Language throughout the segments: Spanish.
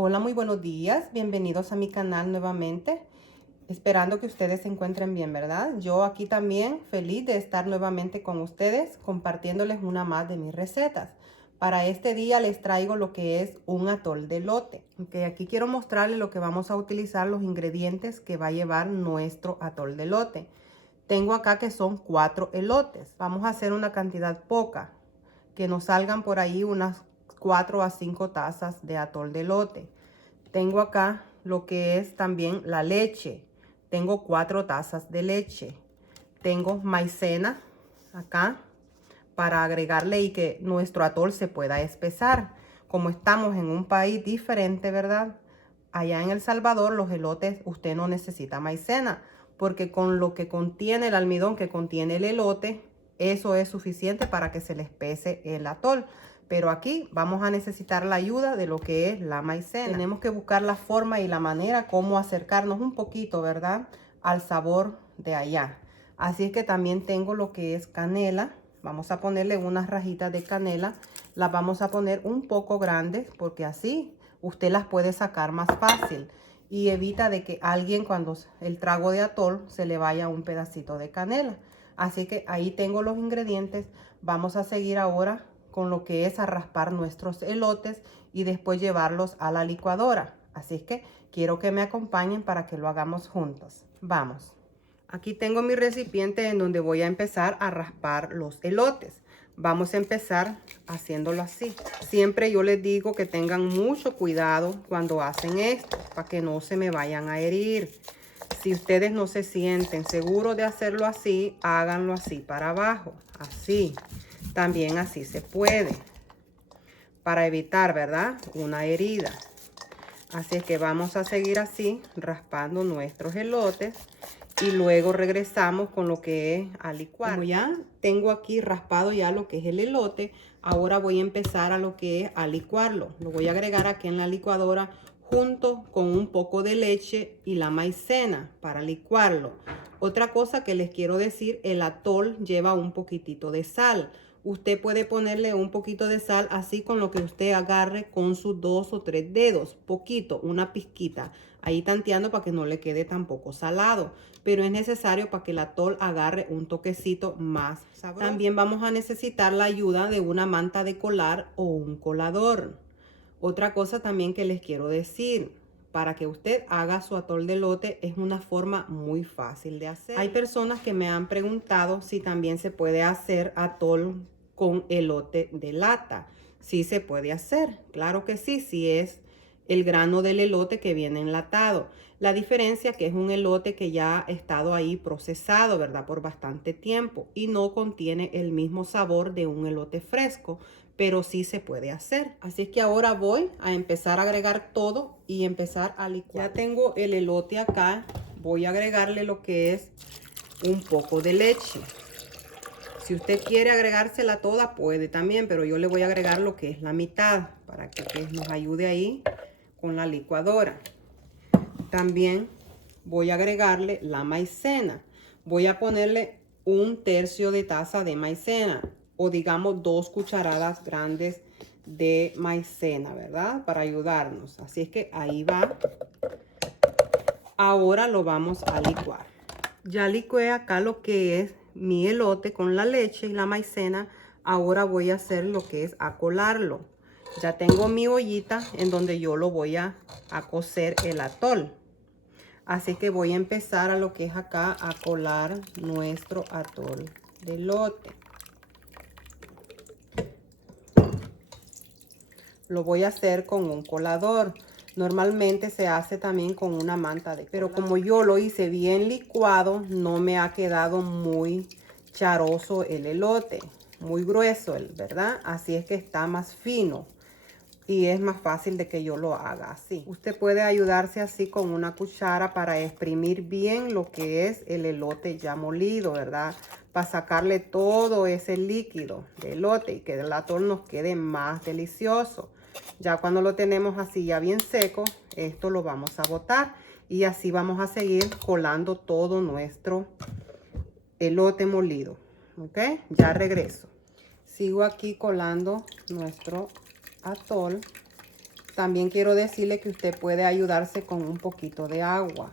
Hola, muy buenos días. Bienvenidos a mi canal nuevamente. Esperando que ustedes se encuentren bien, ¿verdad? Yo aquí también feliz de estar nuevamente con ustedes compartiéndoles una más de mis recetas. Para este día les traigo lo que es un atol de elote. Okay, aquí quiero mostrarles lo que vamos a utilizar, los ingredientes que va a llevar nuestro atol de elote. Tengo acá que son 4 elotes. Vamos a hacer una cantidad poca, que nos salgan por ahí unas 4 a 5 tazas de atol de elote. Tengo acá lo que es también la leche. Tengo 4 tazas de leche. Tengo maicena acá para agregarle y que nuestro atol se pueda espesar. Como estamos en un país diferente, ¿verdad? Allá en El Salvador, los elotes, usted no necesita maicena, porque con lo que contiene el almidón que contiene el elote, eso es suficiente para que se le espese el atol. Pero aquí vamos a necesitar la ayuda de lo que es la maicena. Tenemos que buscar la forma y la manera como acercarnos un poquito, ¿verdad?, al sabor de allá. Así es que también tengo lo que es canela. Vamos a ponerle unas rajitas de canela. Las vamos a poner un poco grandes porque así usted las puede sacar más fácil. Y evita de que alguien cuando el trago de atol se le vaya un pedacito de canela. Así que ahí tengo los ingredientes. Vamos a seguir ahora con lo que es a raspar nuestros elotes y después llevarlos a la licuadora. Así es que quiero que me acompañen para que lo hagamos juntos. Vamos. Aquí tengo mi recipiente en donde voy a empezar a raspar los elotes. Vamos a empezar haciéndolo así. Siempre yo les digo que tengan mucho cuidado cuando hacen esto, para que no se me vayan a herir. Si ustedes no se sienten seguros de hacerlo así, háganlo así para abajo, así. También así se puede, para evitar, ¿verdad?, una herida. Así es que vamos a seguir así, raspando nuestros elotes. Y luego regresamos con lo que es a licuar. Como ya tengo aquí raspado ya lo que es el elote, ahora voy a empezar a lo que es a licuarlo. Lo voy a agregar aquí en la licuadora junto con un poco de leche y la maicena para licuarlo. Otra cosa que les quiero decir, el atol lleva un poquitito de sal. Usted puede ponerle un poquito de sal así con lo que usted agarre con sus 2 o 3 dedos. Poquito, una pizquita. Ahí tanteando para que no le quede tampoco salado. Pero es necesario para que el atol agarre un toquecito más sabroso. También vamos a necesitar la ayuda de una manta de colar o un colador. Otra cosa también que les quiero decir, para que usted haga su atol de elote es una forma muy fácil de hacer. Hay personas que me han preguntado si también se puede hacer atol con elote de lata. Sí se puede hacer, claro que sí, si es el grano del elote que viene enlatado. La diferencia que es un elote que ya ha estado ahí procesado, ¿verdad?, por bastante tiempo y no contiene el mismo sabor de un elote fresco, pero sí se puede hacer. Así es que ahora voy a empezar a agregar todo y empezar a licuar. Ya tengo el elote acá, voy a agregarle lo que es un poco de leche. Si usted quiere agregársela toda, puede también, pero yo le voy a agregar lo que es la mitad para que nos ayude ahí con la licuadora. También voy a agregarle la maicena. Voy a ponerle 1/3 de taza de maicena o digamos 2 cucharadas grandes de maicena, ¿verdad?, para ayudarnos. Así es que ahí va. Ahora lo vamos a licuar. Ya licué acá lo que es mi elote con la leche y la maicena. Ahora voy a hacer lo que es a colarlo. Ya tengo mi ollita en donde yo lo voy a cocer el atol. Así que voy a empezar a lo que es acá a colar nuestro atol de elote. Lo voy a hacer con un colador. Normalmente se hace también con una manta de colar. Pero como yo lo hice bien licuado, no me ha quedado muy charoso el elote. Muy grueso, ¿verdad? Así es que está más fino. Y es más fácil de que yo lo haga así. Usted puede ayudarse así con una cuchara para exprimir bien lo que es el elote ya molido, ¿verdad? Para sacarle todo ese líquido de elote y que el atol nos quede más delicioso. Ya cuando lo tenemos así ya bien seco, esto lo vamos a botar. Y así vamos a seguir colando todo nuestro elote molido. ¿Ok? Ya regreso. Sigo aquí colando nuestro atol. También quiero decirle que usted puede ayudarse con un poquito de agua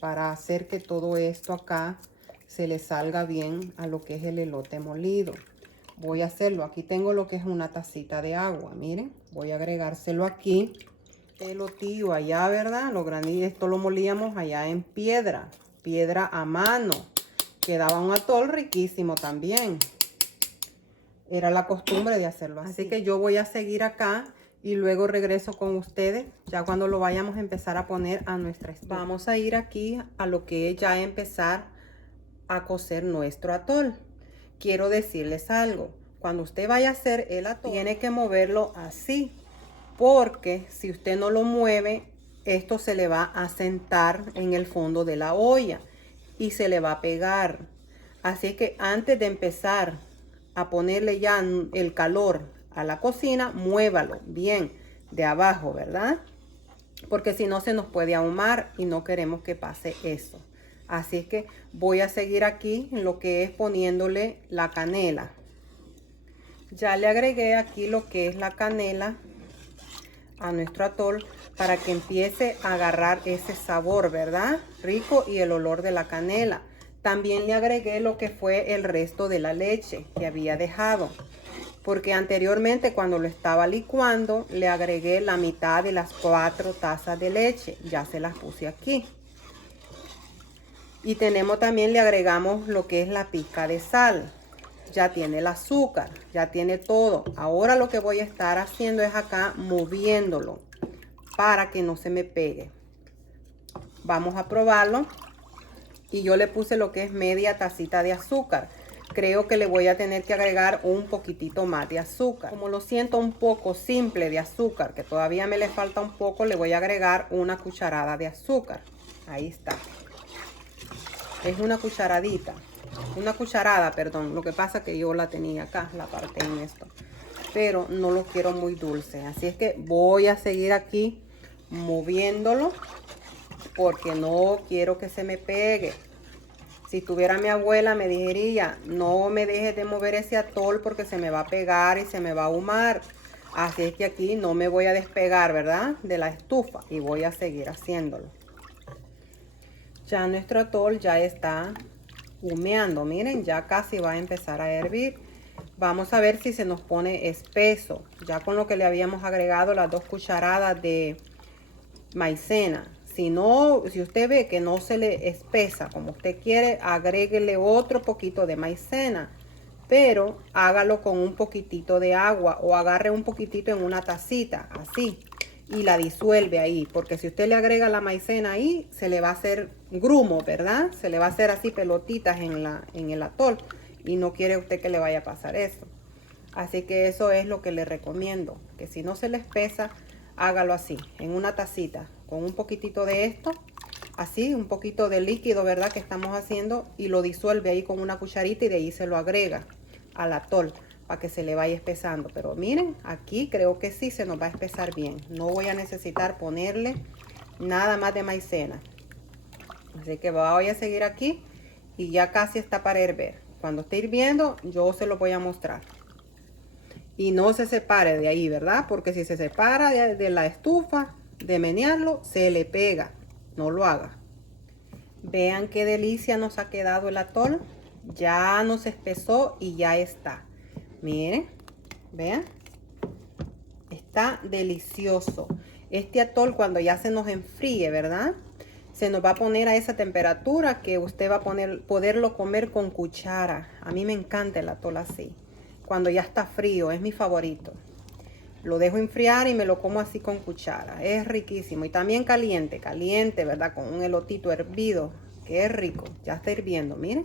para hacer que todo esto acá se le salga bien a lo que es el elote molido. Voy a hacerlo. Aquí tengo lo que es una tacita de agua. Miren, voy a agregárselo aquí. Elotillo allá, ¿verdad? Lo grande, esto lo molíamos allá en piedra a mano. Quedaba un atol riquísimo también. Era la costumbre de hacerlo así. Así que yo voy a seguir acá y luego regreso con ustedes ya cuando lo vayamos a empezar a poner a nuestra estufa. Vamos a ir aquí a lo que es ya empezar a cocer nuestro atol. Quiero decirles algo. Cuando usted vaya a hacer el atol, tiene que moverlo así, porque si usted no lo mueve, esto se le va a sentar en el fondo de la olla y se le va a pegar. Así que antes de empezar a ponerle ya el calor a la cocina, muévalo bien de abajo, ¿verdad? Porque si no se nos puede ahumar y no queremos que pase eso. Así es que voy a seguir aquí en lo que es poniéndole la canela. Ya le agregué aquí lo que es la canela a nuestro atol para que empiece a agarrar ese sabor, ¿verdad? Rico, y el olor de la canela. También le agregué lo que fue el resto de la leche que había dejado, porque anteriormente cuando lo estaba licuando le agregué la mitad de las 4 tazas de leche. Ya se las puse aquí. Y también le agregamos lo que es la pizca de sal. Ya tiene el azúcar, ya tiene todo. Ahora lo que voy a estar haciendo es acá moviéndolo para que no se me pegue. Vamos a probarlo. Y yo le puse lo que es media tacita de azúcar. Creo que le voy a tener que agregar un poquitito más de azúcar. Como lo siento un poco simple de azúcar, que todavía me le falta un poco, le voy a agregar una cucharada de azúcar. Ahí está. Es una cucharadita. Una cucharada, perdón. Lo que pasa es que yo la tenía acá, la parte en esto. Pero no lo quiero muy dulce. Así es que voy a seguir aquí moviéndolo, porque no quiero que se me pegue. Si tuviera mi abuela me diría, no me dejes de mover ese atol porque se me va a pegar y se me va a ahumar. Así es que aquí no me voy a despegar, ¿verdad?, de la estufa, y voy a seguir haciéndolo. Ya nuestro atol ya está humeando. Miren, ya casi va a empezar a hervir. Vamos a ver si se nos pone espeso. Ya con lo que le habíamos agregado las 2 cucharadas de maicena. Si no, si usted ve que no se le espesa como usted quiere, agréguele otro poquito de maicena, pero hágalo con un poquitito de agua, o agarre un poquitito en una tacita, así, y la disuelve ahí, porque si usted le agrega la maicena ahí, se le va a hacer grumo, ¿verdad? Se le va a hacer así pelotitas en el atol, y no quiere usted que le vaya a pasar eso. Así que eso es lo que le recomiendo, que si no se le espesa, hágalo así, en una tacita, con un poquitito de esto, así, un poquito de líquido, ¿verdad?, que estamos haciendo, y lo disuelve ahí con una cucharita y de ahí se lo agrega al atol para que se le vaya espesando. Pero miren, aquí creo que sí se nos va a espesar bien. No voy a necesitar ponerle nada más de maicena. Así que voy a seguir aquí y ya casi está para hervir. Cuando esté hirviendo, yo se lo voy a mostrar. Y no se separe de ahí, ¿verdad? Porque si se separa de la estufa, de menearlo, se le pega. No lo haga. Vean qué delicia nos ha quedado el atol. Ya nos espesó y ya está. Miren, vean. Está delicioso. Este atol, cuando ya se nos enfríe, ¿verdad?, se nos va a poner a esa temperatura que usted va a poderlo comer con cuchara. A mí me encanta el atol así. Cuando ya está frío, es mi favorito. Lo dejo enfriar y me lo como así con cuchara. Es riquísimo. Y también caliente, caliente, ¿verdad? Con un elotito hervido, que es rico. Ya está hirviendo, miren.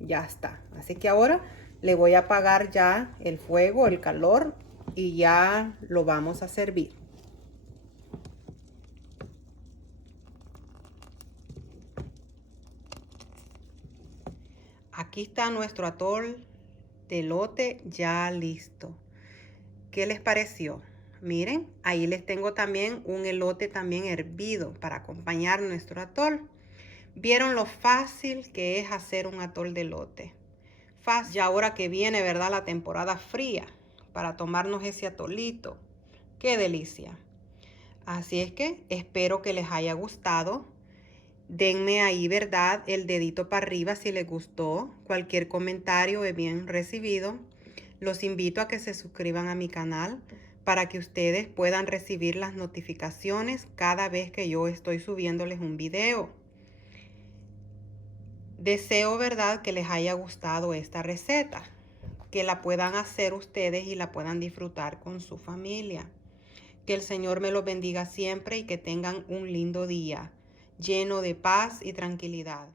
Ya está. Así que ahora le voy a apagar ya el fuego, el calor, y ya lo vamos a servir. Aquí está nuestro atol de elote ya listo. ¿Qué les pareció? Miren, ahí les tengo también un elote también hervido para acompañar nuestro atol. ¿Vieron lo fácil que es hacer un atol de elote? Fácil. Ya ahora que viene, ¿verdad?, la temporada fría, para tomarnos ese atolito. ¡Qué delicia! Así es que espero que les haya gustado. Denme ahí, ¿verdad?, el dedito para arriba si les gustó. Cualquier comentario es bien recibido. Los invito a que se suscriban a mi canal para que ustedes puedan recibir las notificaciones cada vez que yo estoy subiéndoles un video. Deseo, ¿verdad?, que les haya gustado esta receta, que la puedan hacer ustedes y la puedan disfrutar con su familia. Que el Señor me los bendiga siempre y que tengan un lindo día, lleno de paz y tranquilidad.